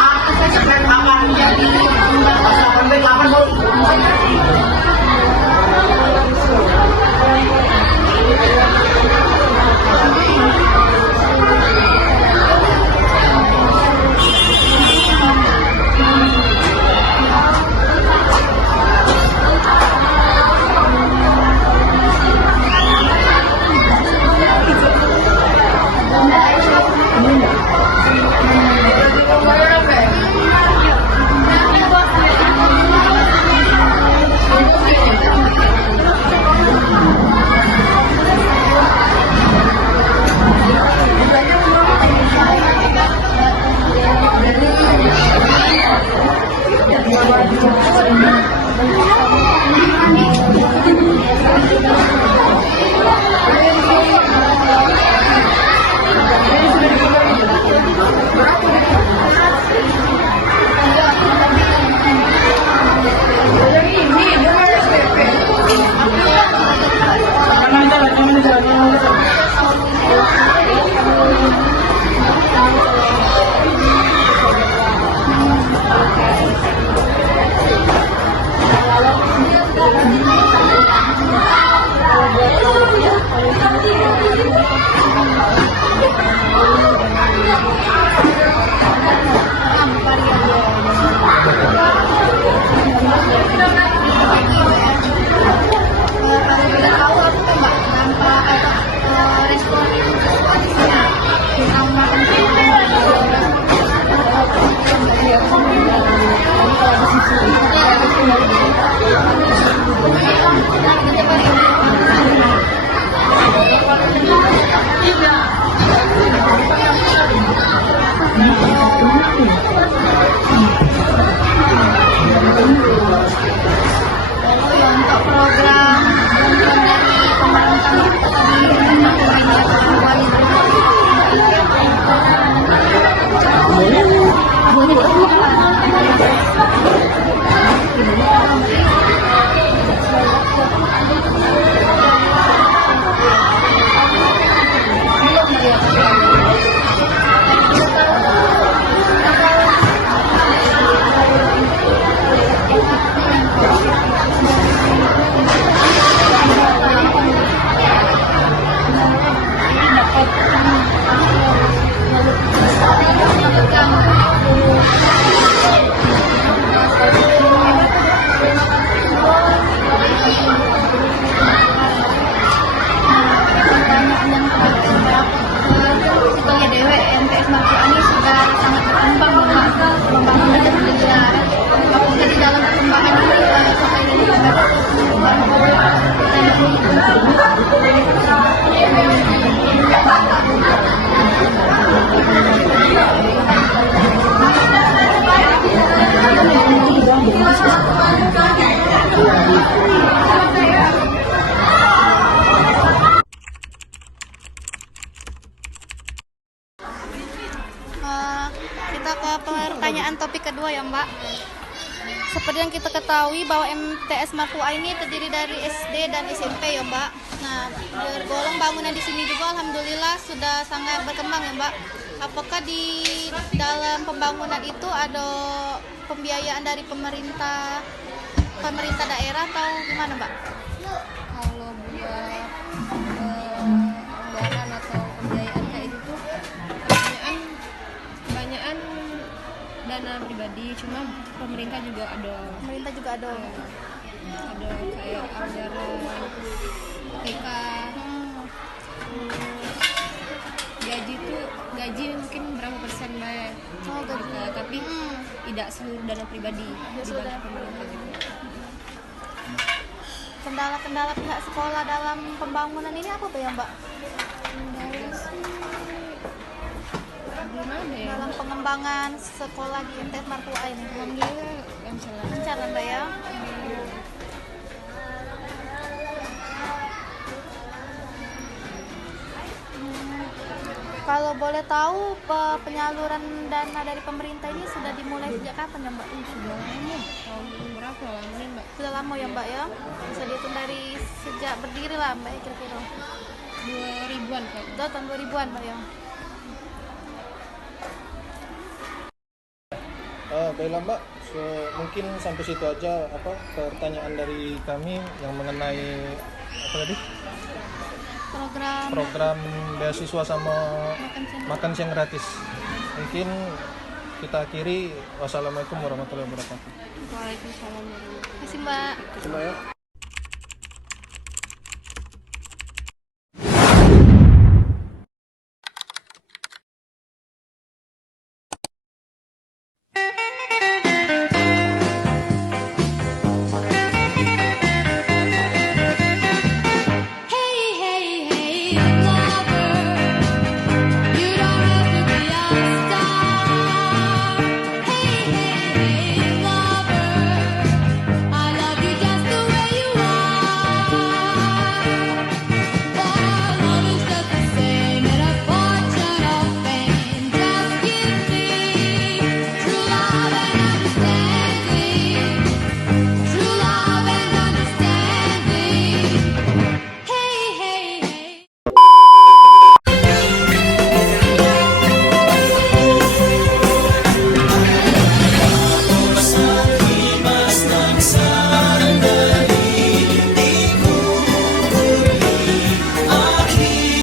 Apa saja akan menjadi Lalu ya untuk program bantuan dari pemerintah kita ke pertanyaan topik kedua ya Mbak. Seperti yang kita ketahui bahwa MTS Martua ini terdiri dari SD dan SMP ya Mbak. Nah, tergolong bangunan di sini juga alhamdulillah sudah sangat berkembang ya Mbak. Apakah di dalam pembangunan itu ada pembiayaan dari pemerintah daerah atau gimana Mbak? Kalau buat anggaran atau pembiayaan kayak itu kebanyakan dana pribadi, cuma pemerintah juga ada kayak anggaran TK, gaji mungkin berapa persen Mbak, tapi tidak seluruh dana pribadi dibantu pemerintah juga. Kendala-kendala pihak sekolah dalam pembangunan ini apa tuh ya Mbak? Gimana ya? Dalam pengembangan sekolah di MTS Martua ini. Alhamdulillah Lancar Mbak ya. Kalau boleh tahu penyaluran dana dari pemerintah ini sudah dimulai sejak kapan ya Mbak? sudah lama, tahun berapa lama nih Mbak? Sudah lama ya Mbak ya? Bisa dihitung dari sejak berdiri lah Mbak ya kira-kira. 2000-an Kak. Itu tahun 2000-an Mbak ya? Baiklah Mbak, mungkin sampai situ aja pertanyaan dari kami yang mengenai apa tadi? Program beasiswa sama makan siang gratis. Mungkin kita akhiri. Wassalamualaikum warahmatullahi wabarakatuh. Waalaikumsalam warahmatullahi wabarakatuh. Terima kasih Mbak. Terima kasih Mbak ya.